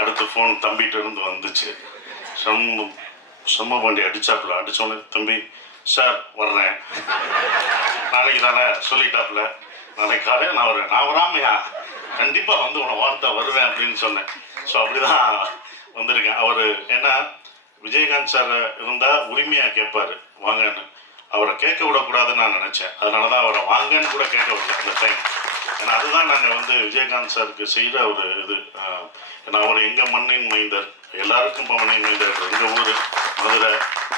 அடுத்த ஃபோன் தம்பிகிட்ட இருந்து வந்துச்சு. செம்ம வண்டி அடிச்சாப்புல. அடித்தோடனே தம்பி சார் வர்றேன், நாளைக்கு தானே சொல்லிட்டாப்புல, நாளைக்கு காலையில் நான் வருவேன். நான் வராமையா, கண்டிப்பாக வந்து உன வார்த்தை வருவேன் அப்படின்னு சொன்னேன். ஸோ அப்படிதான் வந்திருக்கேன். அவர் ஏன்னா விஜயகாந்த் சார் இருந்தால் உரிமையாக கேட்பார் வாங்கன்னு. அவரை கேட்க விடக்கூடாதுன்னு நான் நினச்சேன். அதனால தான் அவரை வாங்கன்னு கூட கேட்க விடல அந்த டைம். ஏன்னா அதுதான் நாங்கள் வந்து விஜயகாந்த் சாருக்கு செய்கிற ஒரு இது. ஏன்னா அவர் எங்கள் மண்ணின் மைந்தர், எல்லாருக்கும் இப்போ மண்ணின் மைந்தர். எங்கள் ஊர் மதுரை,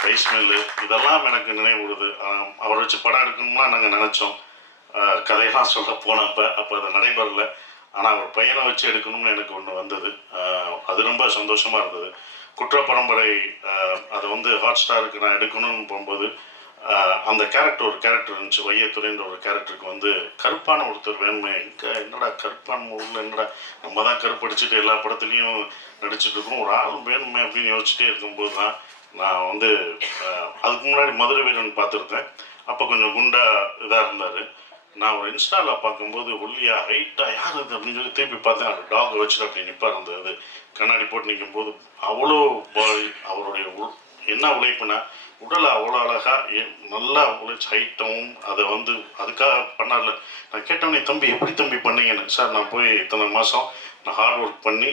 ரைஸ் மில்லு, இதெல்லாம் எனக்கு நினைவுடுது. அவரை வச்சு படம் எடுக்கணும்னா நாங்கள் நினச்சோம். கதையெல்லாம் சொல்ல போனப்போ அப்போ அது நடைபெறலை. ஆனால் அவர் பையனை வச்சு எடுக்கணும்னு எனக்கு ஒன்று வந்தது. அது ரொம்ப சந்தோஷமாக இருந்தது. குற்ற பரம்பரை அதை வந்து ஹாட் ஸ்டாருக்கு நான் எடுக்கணும்னு போகும்போது அந்த கேரக்டர் ஒரு கேரக்டர் இருந்துச்சு. வையத்துறைன்ற ஒரு கேரக்டருக்கு வந்து கருப்பான ஒருத்தர் வேணுமே. இங்கே என்னடா கருப்பான ஊரில் என்னடா நம்ம தான் கருப்படிச்சுட்டு எல்லா படத்துலையும் நடிச்சுட்டு இருக்கோம், ஒரு ஆள் வேணுமே அப்படின்னு யோசிச்சுட்டே இருக்கும்போது தான் நான் வந்து அதுக்கு முன்னாடி மதுரை வீரன் பார்த்துருக்கேன். அப்போ கொஞ்சம் குண்டா இதாக இருந்தார். நான் ஒரு இன்ஸ்டாவில் பார்க்கும்போது ஒல்லியா ஹைட்டாக யார் அது அப்படின்னு சொல்லி திருப்பி பார்த்தேன். அவர் டாக் வச்சுட்டு அப்படி நிற்பார். அந்த கண்ணாடி போட்டு நிற்கும் போது அவ்வளோ அவருடைய என்ன உழைப்புனா உடலை அவ்வளோ அழகாக நல்லா உழைச்சி ஹைட்டும் அதை வந்து அதுக்காக பண்ணார்ல. நான் கேட்டவனே தம்பி எப்படி தம்பி பண்ணீங்கன்னு. சார் நான் போய் இத்தனை மாதம் நான் ஹார்ட் ஒர்க் பண்ணி